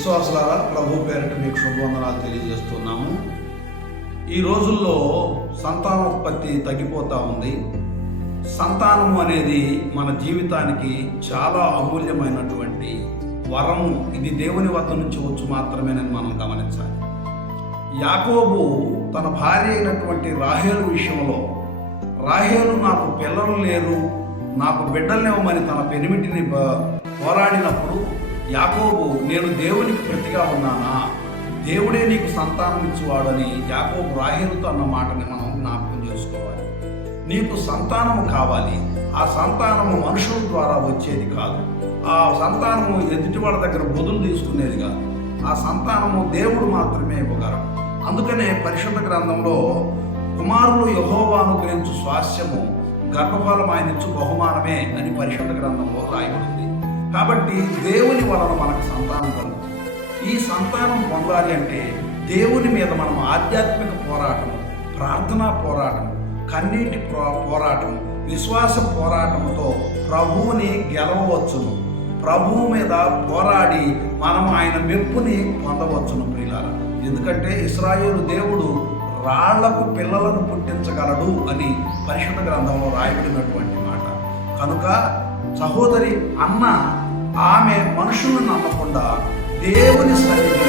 విశ్వాసులారా, ప్రభు పేరిట మీకు శుభవందనాలు తెలియజేస్తున్నాము. ఈ రోజుల్లో సంతానోత్పత్తి తగ్గిపోతూ ఉంది. సంతానము అనేది మన జీవితానికి చాలా అమూల్యమైనటువంటి వరము. ఇది దేవుని వద్ద నుంచి వచ్చు మాత్రమేనని మనం గమనించాలి. యాకోబు తన భార్య అయినటువంటి రాహేలు విషయంలో, రాహేలు నాకు పిల్లలు లేరు, నాకు బిడ్డలనివ్వమని తన పెనిమిటిని పోరాడినప్పుడు యాకోబు, నేను దేవునికి ప్రతిగా ఉన్నానా, దేవుడే నీకు సంతానం ఇచ్చేవాడని యాకోబు రాహేలుతో అన్న మాటని మనం జ్ఞాపకం చేసుకోవాలి. నీకు సంతానము కావాలి. ఆ సంతానము మనుషుల ద్వారా వచ్చేది కాదు. ఆ సంతానము ఎదుటి వాళ్ళ దగ్గర బదులు తీసుకునేది కాదు. ఆ సంతానము దేవుడు మాత్రమే ఇవ్వగలడు. అందుకనే పరిశుద్ధ గ్రంథంలో కుమారులు యెహోవాను గురించి స్వాస్యము, గర్భఫలం ఆయన ఇచ్చు బహుమానమే అని పరిశుద్ధ గ్రంథంలో రాయబడింది. కాబట్టి దేవుని వలన మనకు సంతానం కలుగుతుంది. ఈ సంతానం పొందాలి అంటే దేవుని మీద మనం ఆధ్యాత్మిక పోరాటం, ప్రార్థనా పోరాటం, కన్నీటి పోరాటం, విశ్వాస పోరాటంతో ప్రభువుని గెలవవచ్చును. ప్రభువు మీద పోరాడి మనం ఆయన మెప్పుని పొందవచ్చును ప్రియులారా. ఎందుకంటే ఇశ్రాయేలు దేవుడు రాళ్లకు పిల్లలను పుట్టించగలడు అని పరిశుద్ధ గ్రంథంలో రాయబడినటువంటి మాట. కనుక సహోదరి అన్న, ఆమె మనుషులను నమ్మకుండా దేవుని సన్నిధిలో